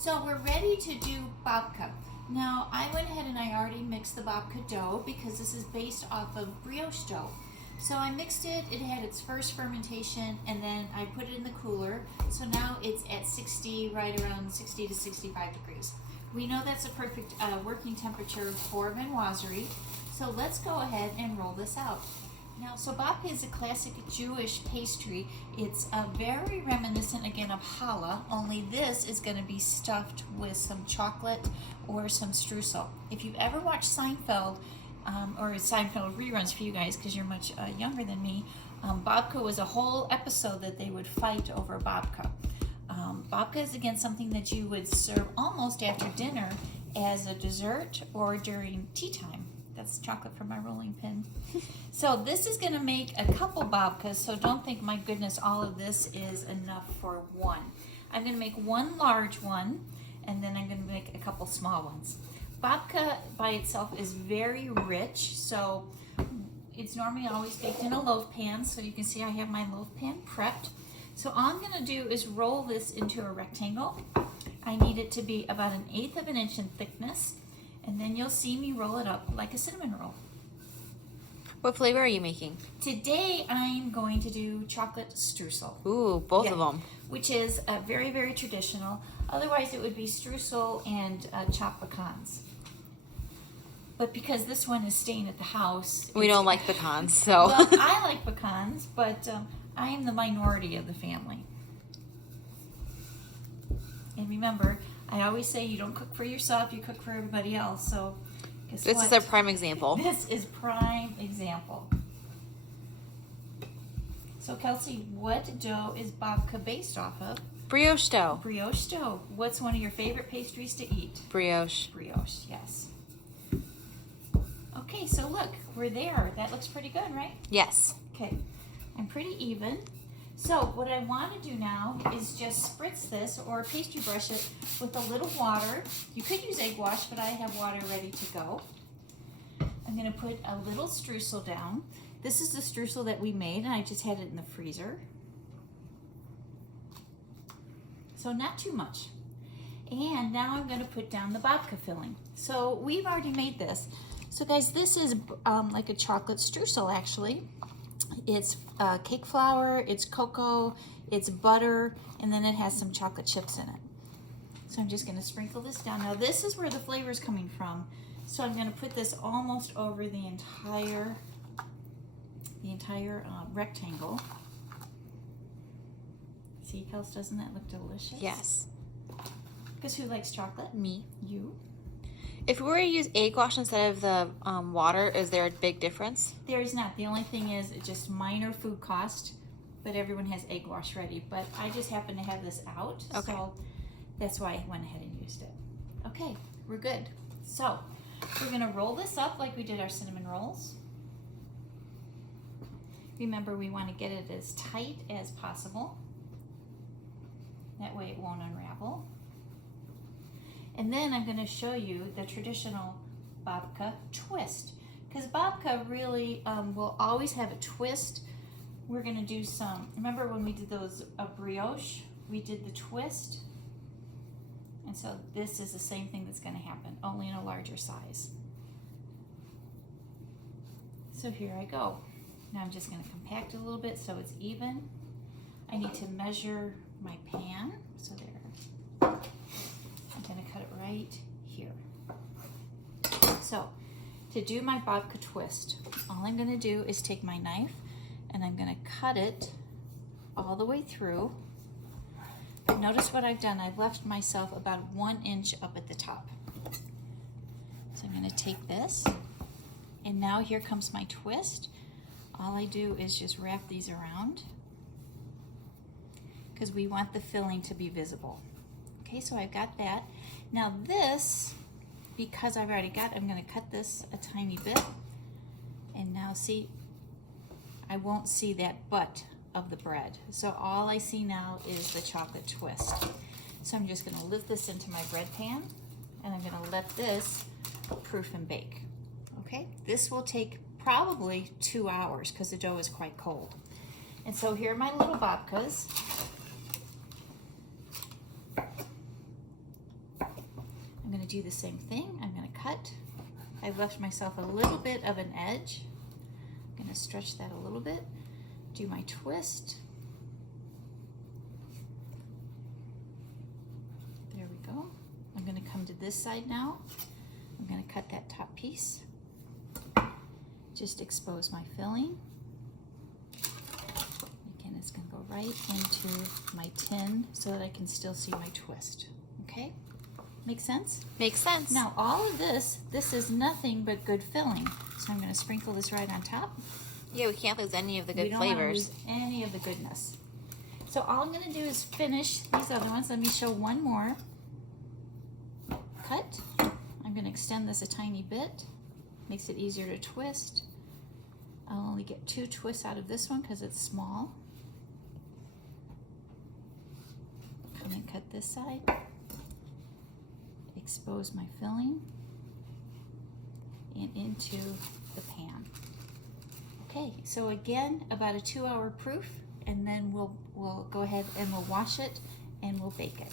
So we're ready to do babka. Now I went ahead and I already mixed the babka dough because this is based off of brioche dough. So I mixed it, it had its first fermentation, and then I put it in the cooler. So now it's at 60, right around 60 to 65 degrees. We know that's a perfect working temperature for viennoiserie. So let's go ahead and roll this out. Now, so babka is a classic Jewish pastry. It's very reminiscent again of challah, only this is going to be stuffed with some chocolate or some streusel. If you've ever watched Seinfeld, or Seinfeld reruns for you guys because you're much younger than me, babka was a whole episode that they would fight over babka. Babka is again something that you would serve almost after dinner as a dessert or during tea time. That's chocolate from my rolling pin. So this is going to make a couple babkas, so don't think, my goodness, all of this is enough for one. I'm going to make one large one, and then I'm going to make a couple small ones. Babka by itself is very rich, so it's normally always baked in a loaf pan, so you can see I have my loaf pan prepped. So all I'm going to do is roll this into a rectangle. I need it to be about 1/8 of an inch in thickness. And then you'll see me roll it up like a cinnamon roll. What flavor are you making? Today I'm going to do chocolate streusel. Ooh, both of them. Which is very, very traditional. Otherwise it would be streusel and chopped pecans. But because this one is staying at the house... We don't like pecans, so... Well, I like pecans, but I am the minority of the family. And remember, I always say you don't cook for yourself, you cook for everybody else. So guess this what? is a prime example. This is prime example. So Kelsey, what dough is babka based off of? Brioche dough. Brioche dough. What's one of your favorite pastries to eat? Brioche. Brioche, yes. Okay, so look, we're there. That looks pretty good, right? Yes. Okay, I'm pretty even. So what I want to do now is just spritz this or pastry brush it with a little water. You could use egg wash, but I have water ready to go. I'm going to put a little streusel down. This is the streusel that we made, and I just had it in the freezer. So not too much. And now I'm going to put down the babka filling. So we've already made this. So guys, this is like a chocolate streusel actually. It's cake flour, it's cocoa, it's butter, and then it has some chocolate chips in it. So I'm just going to sprinkle this down. Now this is where the flavor is coming from. So I'm going to put this almost over the entire rectangle. See, Kels, doesn't that look delicious? Yes. Because who likes chocolate? Me. You. If we were to use egg wash instead of the water, is there a big difference? There is not. The only thing is it's just minor food cost, but everyone has egg wash ready. But I just happen to have this out, okay. So that's why I went ahead and used it. Okay, we're good. So we're going to roll this up like we did our cinnamon rolls. Remember, we want to get it as tight as possible. That way it won't unravel. And then I'm going to show you the traditional babka twist. Because babka really will always have a twist. We're going to do some, remember when we did those brioche? We did the twist. And so this is the same thing that's going to happen, only in a larger size. So here I go. Now I'm just going to compact it a little bit so it's even. I need to measure my pan. So there. I'm going to cut it right here. So to do my babka twist, all I'm going to do is take my knife and I'm going to cut it all the way through. Notice what I've done. I've left myself about 1 inch up at the top. So I'm going to take this, and now here comes my twist. All I do is just wrap these around because we want the filling to be visible. Okay, so I've got that. Now this, because I've already got, I'm going to cut this a tiny bit. And now see, I won't see that butt of the bread. So all I see now is the chocolate twist. So I'm just going to lift this into my bread pan, and I'm going to let this proof and bake. Okay, this will take probably 2 hours because the dough is quite cold. And so here are my little babkas. do the same thing. I'm going to cut. I've left myself a little bit of an edge. I'm going to stretch that a little bit. Do my twist. There we go. I'm going to come to this side now. I'm going to cut that top piece. Just expose my filling. Again, it's going to go right into my tin so that I can still see my twist. Okay? Make sense? Makes sense. Now, all of this is nothing but good filling. So I'm going to sprinkle this right on top. Yeah, we can't lose any of the We good don't want to flavors. lose any of the goodness. So all I'm going to do is finish these other ones. Let me show one more. Cut. I'm going to extend this a tiny bit. Makes it easier to twist. I'll only get 2 twists out of this one because it's small. Come and cut this side. Expose my filling and into the pan. Okay, so again, about a 2-hour proof, and then we'll go ahead and we'll wash it and we'll bake it.